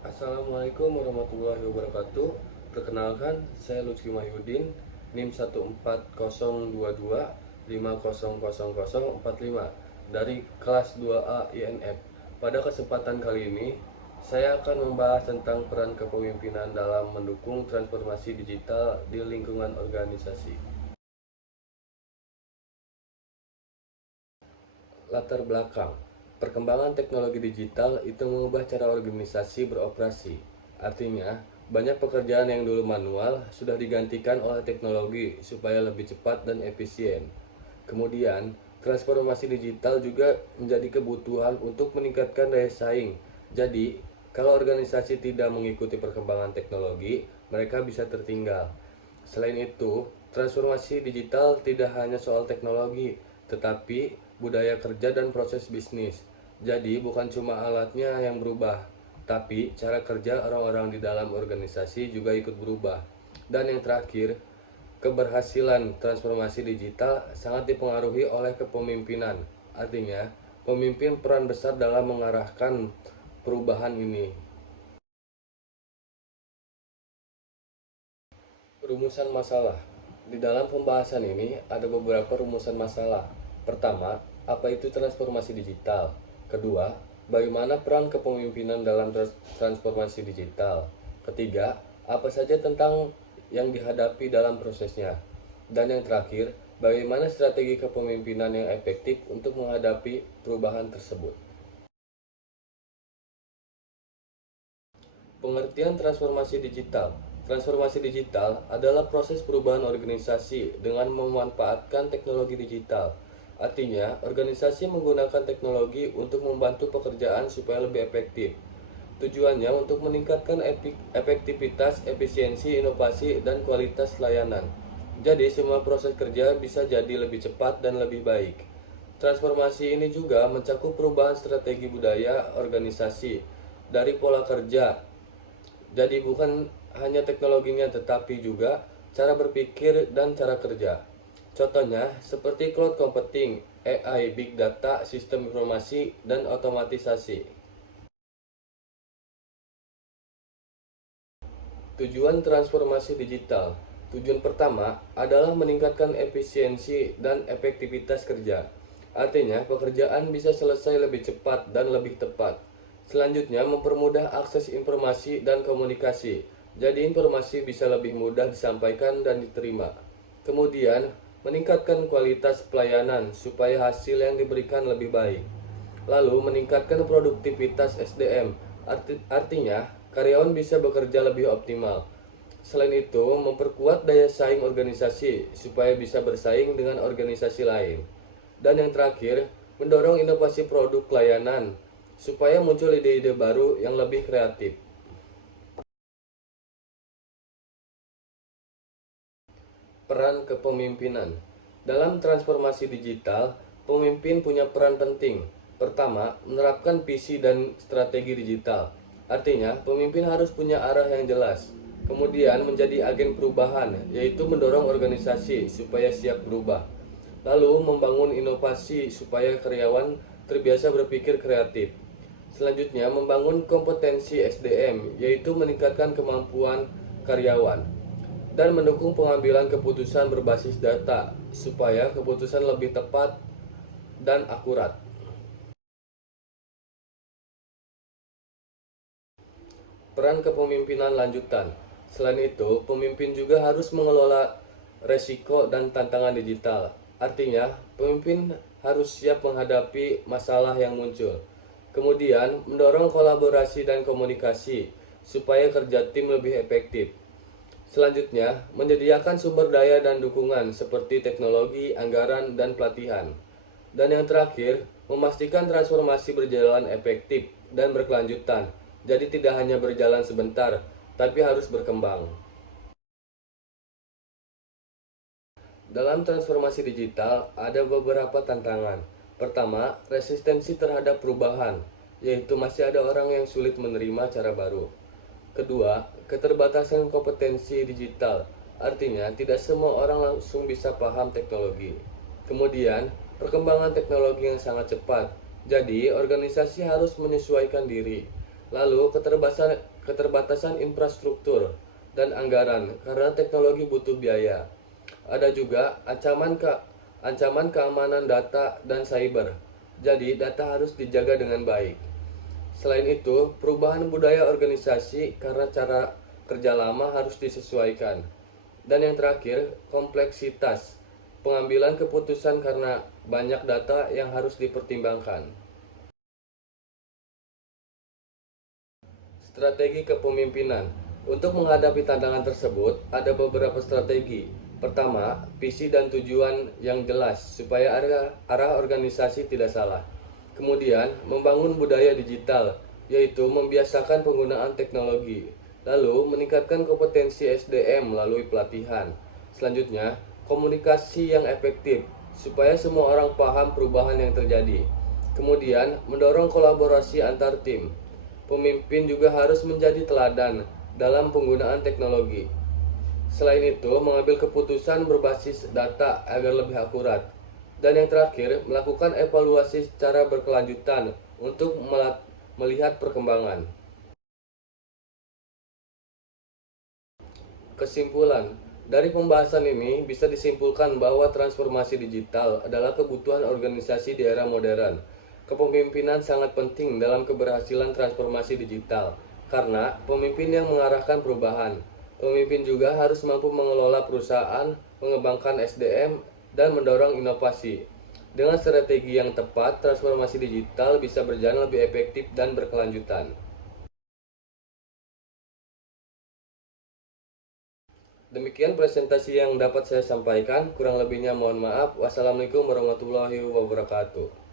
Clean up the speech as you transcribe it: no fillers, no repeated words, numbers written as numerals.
Assalamualaikum warahmatullahi wabarakatuh. Perkenalkan, saya Lutfi Mahyudin, NIM 14022500045 dari kelas 2A INF. Pada kesempatan kali ini, saya akan membahas tentang peran kepemimpinan dalam mendukung transformasi digital di lingkungan organisasi. Latar belakang. Perkembangan teknologi digital itu mengubah cara organisasi beroperasi. Artinya, banyak pekerjaan yang dulu manual sudah digantikan oleh teknologi supaya lebih cepat dan efisien. Kemudian, transformasi digital juga menjadi kebutuhan untuk meningkatkan daya saing. Jadi, kalau organisasi tidak mengikuti perkembangan teknologi, mereka bisa tertinggal. Selain itu, transformasi digital tidak hanya soal teknologi, tetapi budaya kerja dan proses bisnis. Jadi, bukan cuma alatnya yang berubah, tapi cara kerja orang-orang di dalam organisasi juga ikut berubah. Dan yang terakhir, keberhasilan transformasi digital sangat dipengaruhi oleh kepemimpinan. Artinya, pemimpin peran besar dalam mengarahkan perubahan ini. Rumusan masalah. Di dalam pembahasan ini ada beberapa rumusan masalah. Pertama, apa itu transformasi digital? Kedua, bagaimana peran kepemimpinan dalam transformasi digital? Ketiga, apa saja tentang yang dihadapi dalam prosesnya? Dan yang terakhir, bagaimana strategi kepemimpinan yang efektif untuk menghadapi perubahan tersebut? Pengertian transformasi digital. Transformasi digital adalah proses perubahan organisasi dengan memanfaatkan teknologi digital. Artinya, organisasi menggunakan teknologi untuk membantu pekerjaan supaya lebih efektif. Tujuannya untuk meningkatkan efektivitas, efisiensi, inovasi, dan kualitas layanan. Jadi, semua proses kerja bisa jadi lebih cepat dan lebih baik. Transformasi ini juga mencakup perubahan strategi budaya organisasi dari pola kerja. Jadi bukan hanya teknologinya tetapi juga cara berpikir dan cara kerja. Contohnya seperti cloud computing, AI, big data, sistem informasi, dan otomatisasi. Tujuan transformasi digital. Tujuan pertama adalah meningkatkan efisiensi dan efektivitas kerja. Artinya, pekerjaan bisa selesai lebih cepat dan lebih tepat. Selanjutnya, mempermudah akses informasi dan komunikasi. Jadi, informasi bisa lebih mudah disampaikan dan diterima. Kemudian, meningkatkan kualitas pelayanan supaya hasil yang diberikan lebih baik. Lalu, meningkatkan produktivitas SDM. Artinya, karyawan bisa bekerja lebih optimal. Selain itu, memperkuat daya saing organisasi supaya bisa bersaing dengan organisasi lain. Dan yang terakhir, mendorong inovasi produk layanan supaya muncul ide-ide baru yang lebih kreatif. Peran kepemimpinan. Dalam transformasi digital, pemimpin punya peran penting. Pertama, menerapkan visi dan strategi digital. Artinya, pemimpin harus punya arah yang jelas. Kemudian menjadi agen perubahan, yaitu mendorong organisasi supaya siap berubah. Lalu membangun inovasi supaya karyawan terbiasa berpikir kreatif. Selanjutnya, membangun kompetensi SDM, yaitu meningkatkan kemampuan karyawan dan mendukung pengambilan keputusan berbasis data supaya keputusan lebih tepat dan akurat. Peran kepemimpinan lanjutan. Selain itu, pemimpin juga harus mengelola resiko dan tantangan digital. Artinya, pemimpin harus siap menghadapi masalah yang muncul. Kemudian, mendorong kolaborasi dan komunikasi supaya kerja tim lebih efektif. Selanjutnya, menyediakan sumber daya dan dukungan seperti teknologi, anggaran, dan pelatihan. Dan yang terakhir, memastikan transformasi berjalan efektif dan berkelanjutan. Jadi tidak hanya berjalan sebentar, tapi harus berkembang. Dalam transformasi digital, ada beberapa tantangan. Pertama, resistensi terhadap perubahan, yaitu masih ada orang yang sulit menerima cara baru. Kedua, keterbatasan kompetensi digital, artinya tidak semua orang langsung bisa paham teknologi. Kemudian, perkembangan teknologi yang sangat cepat, jadi organisasi harus menyesuaikan diri. Lalu keterbatasan infrastruktur dan anggaran karena teknologi butuh biaya. Ada juga ancaman keamanan data dan cyber. Jadi data harus dijaga dengan baik. Selain itu, perubahan budaya organisasi karena cara kerja lama harus disesuaikan. Dan yang terakhir, kompleksitas pengambilan keputusan karena banyak data yang harus dipertimbangkan. Strategi kepemimpinan. Untuk menghadapi tantangan tersebut, ada beberapa strategi. Pertama, visi dan tujuan yang jelas supaya arah organisasi tidak salah. Kemudian, membangun budaya digital, yaitu membiasakan penggunaan teknologi. Lalu, meningkatkan kompetensi SDM melalui pelatihan. Selanjutnya, komunikasi yang efektif supaya semua orang paham perubahan yang terjadi. Kemudian, mendorong kolaborasi antar tim. Pemimpin juga harus menjadi teladan dalam penggunaan teknologi. Selain itu, mengambil keputusan berbasis data agar lebih akurat. Dan yang terakhir, melakukan evaluasi secara berkelanjutan untuk melihat perkembangan. Kesimpulan, dari pembahasan ini bisa disimpulkan bahwa transformasi digital adalah kebutuhan organisasi di era modern. Kepemimpinan sangat penting dalam keberhasilan transformasi digital, karena pemimpin yang mengarahkan perubahan. Pemimpin juga harus mampu mengelola perusahaan, mengembangkan SDM, dan mendorong inovasi. Dengan strategi yang tepat, transformasi digital bisa berjalan lebih efektif dan berkelanjutan. Demikian presentasi yang dapat saya sampaikan. Kurang lebihnya mohon maaf. Wassalamualaikum warahmatullahi wabarakatuh.